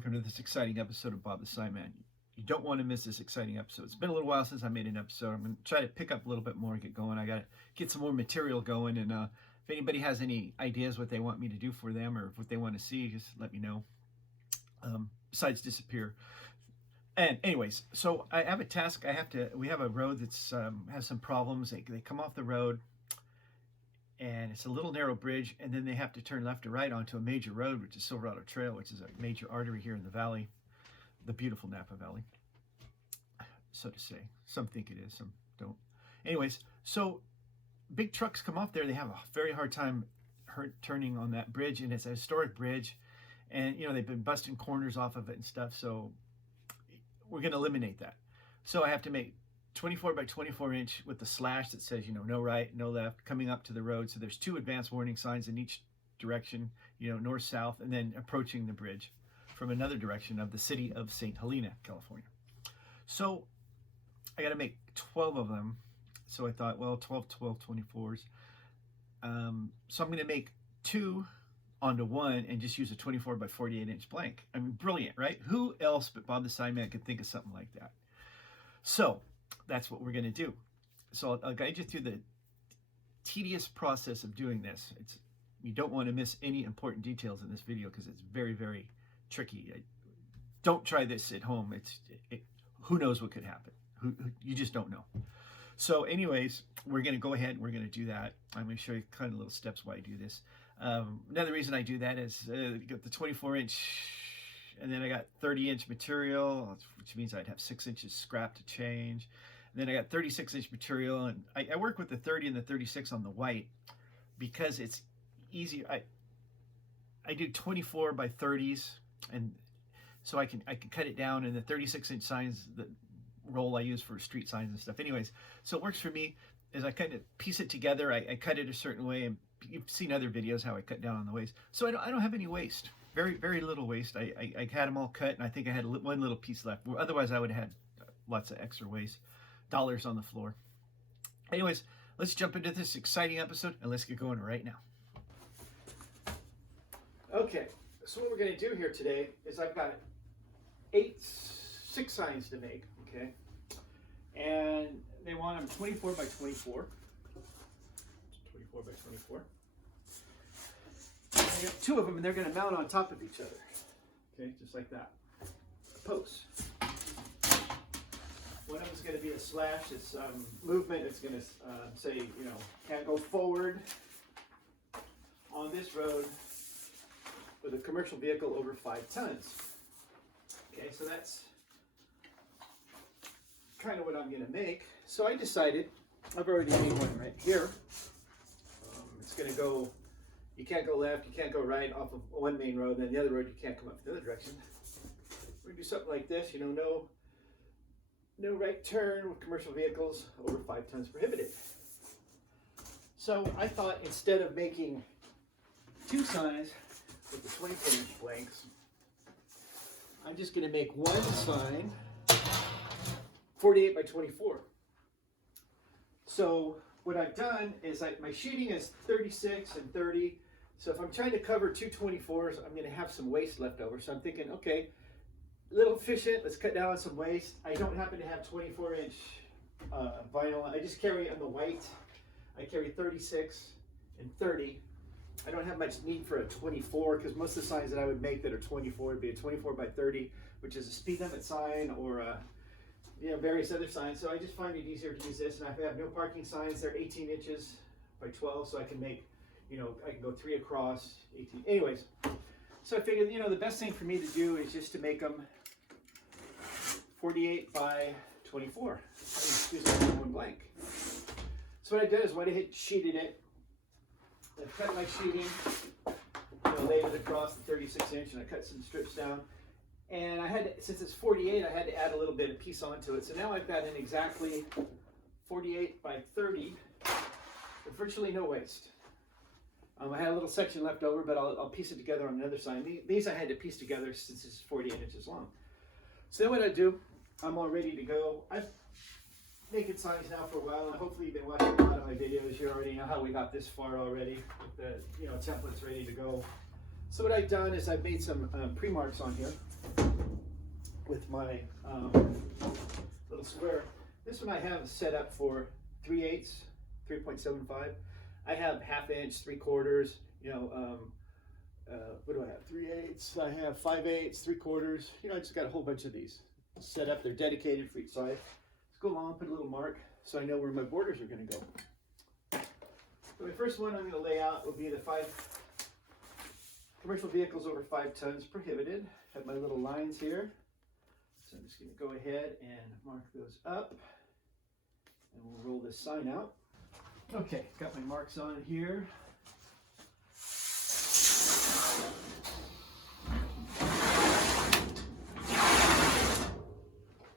welcome to this exciting episode of Bob the Sign Man. You don't want to miss this exciting episode. It's been a little while since I made an episode. I'm going to try to pick up a little bit more and get going. I got to get some more material going, and if anybody has any ideas what they want me to do for them or what they want to see, just let me know. Besides disappear. And anyways, so I have a task. We have a road that's has some problems. They come off the road, and it's a little narrow bridge, and then they have to turn left or right onto a major road, which is Silverado Trail, which is a major artery here in the valley, the beautiful Napa Valley, so to say. Some think it is, some don't. Anyways, so big trucks come off there. They have a very hard time turning on that bridge, and it's a historic bridge, and they've been busting corners off of it and stuff, so we're going to eliminate that. So I have to make 24 by 24 inch with the slash that says, no right, no left, coming up to the road. So there's 2 advanced warning signs in each direction, north, south, and then approaching the bridge from another direction of the city of St. Helena, California. So I got to make 12 of them. So I thought, well, 12, 24s. So I'm going to make 2 onto 1 and just use a 24 by 48 inch blank. I mean, brilliant, right? Who else but Bob the Sign Man could think of something like that? So that's what we're going to do. So I'll guide you through the tedious process of doing this. You don't want to miss any important details in this video because it's very, very tricky. Don't try this at home. Who knows what could happen? You just don't know. So anyways, we're going to go ahead and we're going to do that. I'm going to show you kind of little steps why I do this. Another reason I do that is you got the 24 inch, and then I got 30 inch material, which means I'd have 6 inches scrap to change. And then I got 36 inch material, and I work with the 30 and the 36 on the white because it's easy. I do 24 by 30s, and so I can cut it down, and the 36 inch signs, the roll I use for street signs and stuff. Anyways, so it works for me is I kind of piece it together. I cut it a certain way, and you've seen other videos how I cut down on the waste. So I don't have any waste. Very, very little waste. I had them all cut, and I think I had one little piece left. Otherwise, I would have had lots of extra waste. Dollars on the floor. Anyways, let's jump into this exciting episode, and let's get going right now. Okay, so what we're going to do here today is I've got 6 signs to make, okay? And they want them 24 by 24. 24 by 24. I got 2 of them, and they're going to mount on top of each other. Okay, just like that. Posts. One of them is going to be a slash. It's movement. It's going to say, can't go forward on this road with a commercial vehicle over 5 tons. Okay, so that's kind of what I'm going to make. So I decided, I've already made one right here. It's going to go, you can't go left, you can't go right off of one main road, and then the other road you can't come up the other direction. We're going to do something like this, no right turn with commercial vehicles over 5 tons prohibited. So I thought instead of making 2 signs with the 24 inch blanks, I'm just going to make 1 sign 48 by 24. So what I've done is my sheeting is 36 and 30. So if I'm trying to cover 2 24s, I'm going to have some waste left over. So I'm thinking, okay, a little efficient, let's cut down on some waste. I don't happen to have 24 inch vinyl. I just carry on the white. I carry 36 and 30. I don't have much need for a 24 because most of the signs that I would make that are 24 would be a 24 by 30, which is a speed limit sign or various other signs. So I just find it easier to use this. And I have no parking signs. They're 18 inches by 12, so I can make, I can go 3 across, 18. Anyways, so I figured, the best thing for me to do is just to make them 48 by 24. Excuse me, one blank. So what I did is went ahead and sheeted it. I cut my sheeting, laid it across the 36 inch, and I cut some strips down. And I had, since it's 48, I had to add a little bit of piece onto it. So now I've got an exactly 48 by 30 with virtually no waste. I had a little section left over, but I'll piece it together on another sign. These I had to piece together since it's 48 inches long. So then what I do, I'm all ready to go. I've making signs now for a while, and hopefully you've been watching a lot of my videos. You already know how we got this far already with the templates ready to go. So what I've done is I've made some pre-marks on here with my little square. This one I have set up for 3/8, 3.75. I have 1/2 inch, 3/4, you know, what do I have? 3/8, I have 5/8, 3/4. You know, I just got a whole bunch of these set up. They're dedicated for each side. Let's go along, put a little mark so I know where my borders are going to go. So the first one I'm going to lay out will be the 5 commercial vehicles over 5 tons prohibited. Have my little lines here. So I'm just going to go ahead and mark those up. And we'll roll this sign out. Okay, got my marks on here.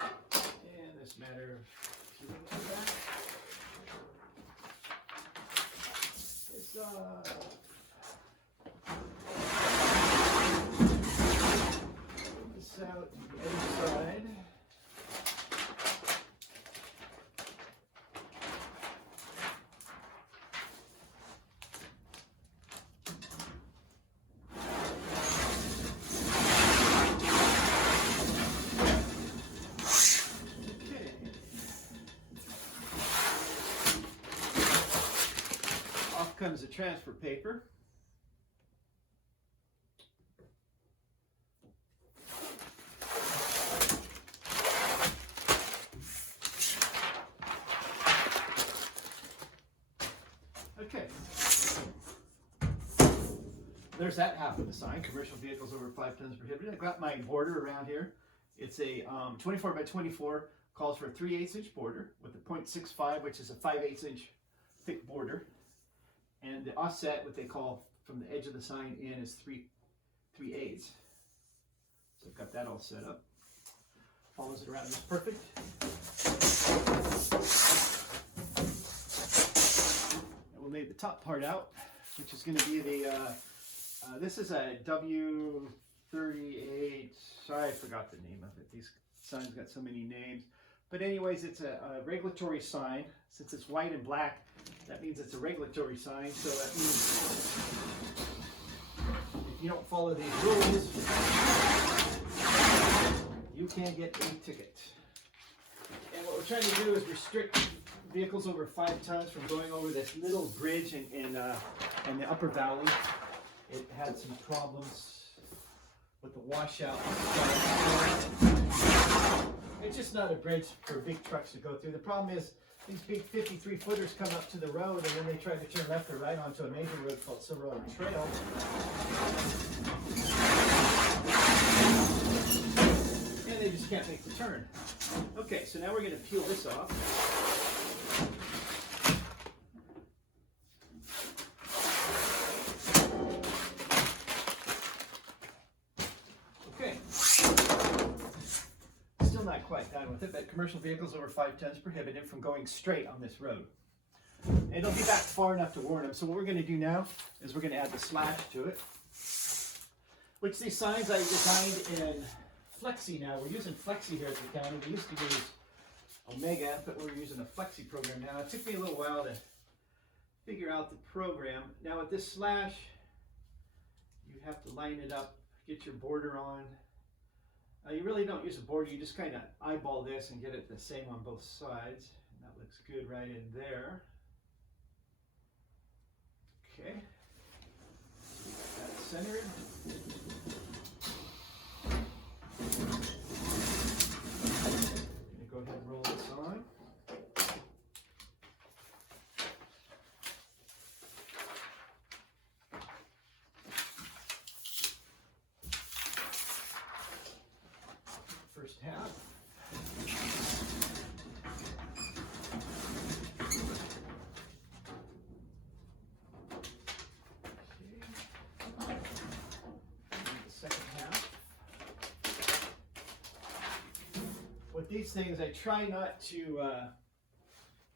And this matter of this out on the other side. Off comes the transfer paper. Okay. There's that half of the sign, commercial vehicles over 5 tons prohibited. I got my border around here. It's a 24 by 24, calls for a 3/8 inch border with a 0.65, which is a 5/8 inch thick border. And the offset, what they call from the edge of the sign in, is 3/8. So I've got that all set up. Follows it around just perfect. And we'll lay the top part out, which is going to be the, this is a W38, sorry I forgot the name of it. These signs got so many names. But anyways, it's a regulatory sign. Since it's white and black, that means it's a regulatory sign. So that means if you don't follow these rules, you can get a ticket. And what we're trying to do is restrict vehicles over 5 tons from going over this little bridge in the upper valley. It had some problems with the washout. It's just not a bridge for big trucks to go through. The problem is these big 53 footers come up to the road and then they try to turn left or right onto a major road called Silver Road Trail. And they just can't make the turn. Okay, so now we're going to peel this off. Okay. Still not quite done with it, but commercial vehicles over 5 tons prohibited from going straight on this road. And it'll be back far enough to warn them. So what we're going to do now is we're going to add the slash to it, which these signs I designed in Flexi now. We're using Flexi here at the county. We used to use Omega, but we're using a Flexi program now. It took me a little while to figure out the program. Now with this slash, you have to line it up, get your border on. You really don't use a border, you just kind of eyeball this and get it the same on both sides. And that looks good right in there. Okay. That's centered. Go ahead and roll this on. First half. Okay. The second half. With these things, I try not to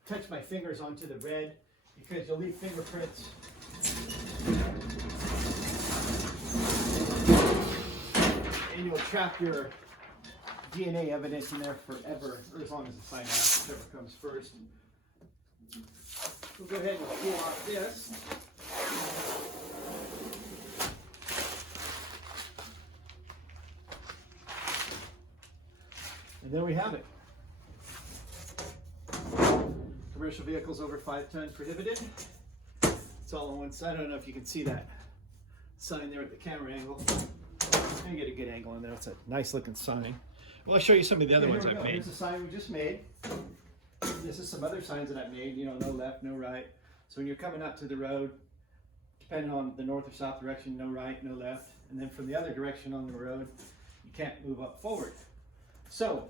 touch my fingers onto the red because you'll leave fingerprints. And you'll trap your DNA evidence in there forever, or as long as the sign out, whichever comes first. We'll go ahead and peel off this. And there we have it. Commercial vehicles over 5 ton prohibited. It's all on one side. I don't know if you can see that sign there at the camera angle. I'm gonna get a good angle on there. It's a nice looking sign. Well, I'll show you some of the other ones I've made. Here's a sign we just made. This is some other signs that I've made, you know, no left, no right. So when you're coming up to the road, depending on the north or south direction, no right, no left. And then from the other direction on the road, you can't move up forward. So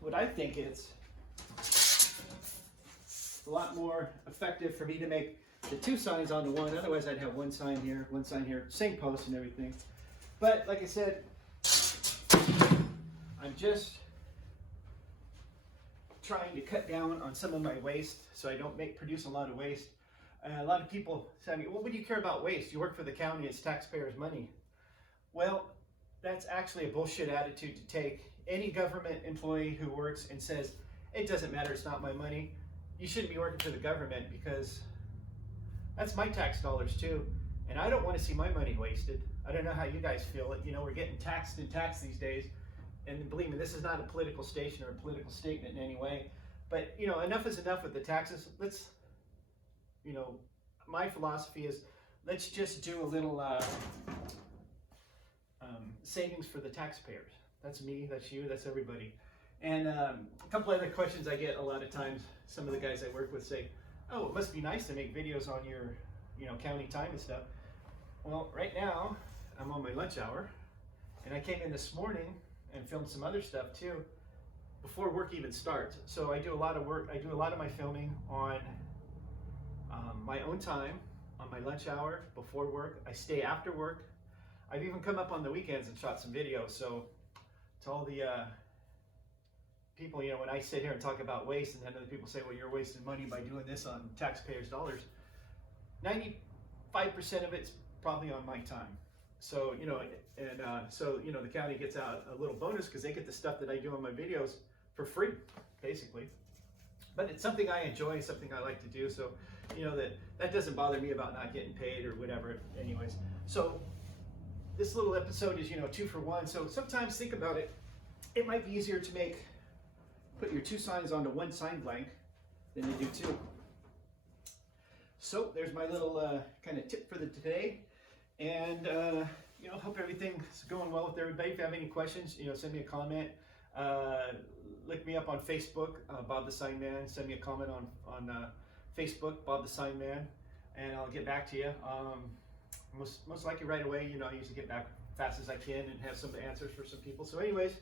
what I think is a lot more effective for me to make the 2 signs onto one. Otherwise I'd have one sign here, same post and everything. But like I said, I'm just trying to cut down on some of my waste so I don't produce a lot of waste. A lot of people say, well, what do you care about waste? You work for the county, it's taxpayers' money. Well, that's actually a bullshit attitude to take. Any government employee who works and says, it doesn't matter, it's not my money, you shouldn't be working for the government, because that's my tax dollars too. And I don't want to see my money wasted. I don't know how you guys feel it. You know, we're getting taxed and taxed these days. And believe me, this is not a political station or a political statement in any way. But, you know, enough is enough with the taxes. Let's, you know, my philosophy is let's just do a little savings for the taxpayers. That's me, that's you, that's everybody. And a couple other questions I get a lot of times. Some of the guys I work with say, oh, it must be nice to make videos on your, you know, county time and stuff. Well, right now, I'm on my lunch hour, and I came in this morning and filmed some other stuff too, before work even starts. So I do a lot of work, I do a lot of my filming on my own time, on my lunch hour, before work. I stay after work. I've even come up on the weekends and shot some videos. So to all the people, you know, when I sit here and talk about waste, and then other people say, well, you're wasting money by doing this on taxpayers' dollars, 95% of it's probably on my time. So, you know, and so, you know, the county gets out a little bonus because they get the stuff that I do on my videos for free, basically. But it's something I enjoy, something I like to do. So, you know, that doesn't bother me about not getting paid or whatever. Anyways, so this little episode is, you know, 2 for 1. So sometimes think about it. It might be easier to put your 2 signs onto one sign blank than to do 2. So there's my little kind of tip for the today. And, you know, hope everything's going well with everybody. If you have any questions, you know, send me a comment. Look me up on Facebook, Bob the Sign Man. Send me a comment on Facebook, Bob the Sign Man, and I'll get back to you. Most likely right away. You know, I usually get back fast as I can and have some answers for some people. So anyways,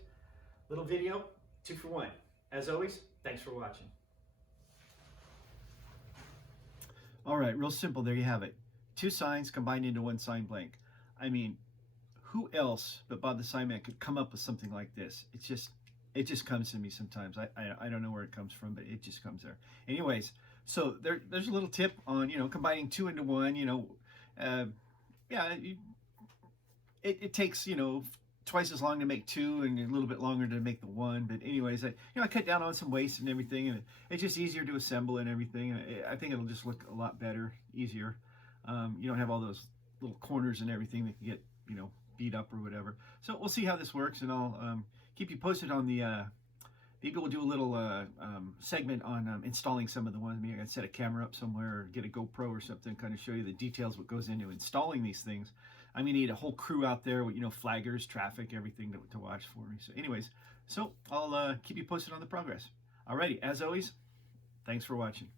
little video, 2 for 1. As always, thanks for watching. All right, real simple. There you have it. 2 signs combined into one sign blank. I mean, who else but Bob the Sign Man could come up with something like this? It just comes to me sometimes. I don't know where it comes from, but it just comes there. Anyways, so there's a little tip on, you know, combining 2 into 1. You know, yeah, it takes, you know, twice as long to make 2 and a little bit longer to make the 1. But anyways, I cut down on some waste and everything, and it's just easier to assemble and everything. And I think it'll just look a lot better, easier. You don't have all those little corners and everything that can get, you know, beat up or whatever. So we'll see how this works, and I'll keep you posted on the, maybe we'll do a little segment on installing some of the ones. Maybe I can set a camera up somewhere or get a GoPro or something, kind of show you the details, what goes into installing these things. I'm gonna need a whole crew out there with, you know, flaggers, traffic, everything to watch for me. So anyways, so I'll keep you posted on the progress. Alrighty, as always, thanks for watching.